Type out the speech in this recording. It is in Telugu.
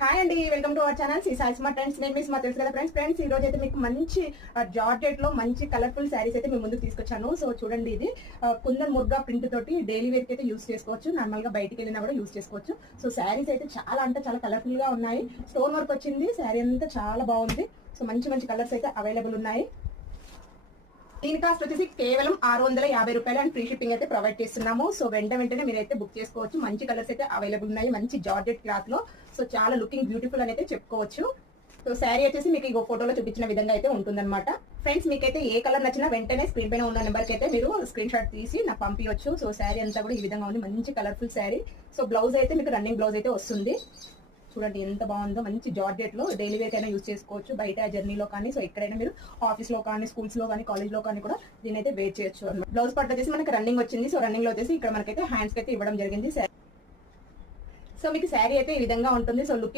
హాయ్ అండి, welcome to our channel Sai smart trends. నేను మీ స్మార్ట్ తెలుసు కదా ఫ్రెండ్స్. ఈ రోజు అయితే మీకు మంచి జార్జెట్ లో మంచి కలర్ఫుల్ శారీస్ అయితే మీ ముందుకు తీసుకొచ్చాను. సో చూడండి, ఇది కుందన్ ముర్గా ప్రింట్ తోటి డైలీ వేర్ కి అయితే యూస్ చేసుకోవచ్చు. నార్మల్ గా బయటికి వెళ్ళినా కూడా యూస్ చేసుకోవచ్చు. సో శారీస్ అయితే చాలా అంటే చాలా కలర్ఫుల్ గా ఉన్నాయి. స్టోన్ వర్క్ వచ్చింది, శారీ అంతా చాలా బాగుంది. సో మంచి మంచి కలర్స్ అయితే అవైలబుల్ ఉన్నాయి. దీని కాస్ట్ వచ్చేసి కేవలం 650 రూపాయలు అండ్ ఫ్రీ షిప్పింగ్ అయితే ప్రొవైడ్ చేస్తున్నాము. సో వెంటనే మీరైతే బుక్ చేసుకోవచ్చు. మంచి కలర్స్ అయితే అవైలబుల్ ఉన్నాయి, మంచి జార్జెట్ క్లాత్ లో. సో చాలా లుకింగ్ బ్యూటిఫుల్ అని అయితే చెప్పుకోవచ్చు. సో శారీ వచ్చేసి మీకు ఈ ఫోటోలో చూపించిన విధంగా అయితే ఉంటుందన్నమాట. ఫ్రెండ్స్, మీకైతే ఏ కలర్ నచ్చినా వెంటనే స్క్రీన్ పైన ఉన్న నెంబర్కి అయితే మీరు స్క్రీన్ షాట్ తీసి నాకు పంపించవచ్చు. సో శారీ అంతా కూడా ఈ విధంగా ఉంది, మంచి కలర్ఫుల్ శారీ. సో బ్లౌజ్ అయితే మీకు రన్నింగ్ బ్లౌజ్ అయితే వస్తుంది. చూడండి ఎంత బాగుందో, మంచి జార్జెట్ లో డైలీ వేర్ అయినా యూజ్ చేసుకోవచ్చు, బయట జర్నీలో కానీ. సో ఎక్కడైనా మీరు ఆఫీస్ లో కానీ, స్కూల్స్ లో కానీ, కాలేజ్ లో కానీ కూడా దీని అయితే వేర్ చేయొచ్చు అన్నమాట. బ్లౌజ్ పార్ట్ వచ్చేసి మనకి రన్నింగ్ వచ్చింది. సో రన్నింగ్ లో వచ్చేసి ఇక్కడ మనకైతే హ్యాండ్స్ అయితే ఇవ్వడం జరిగింది. సో మీకు శారీ అయితే ఈ విధంగా ఉంటుంది. So look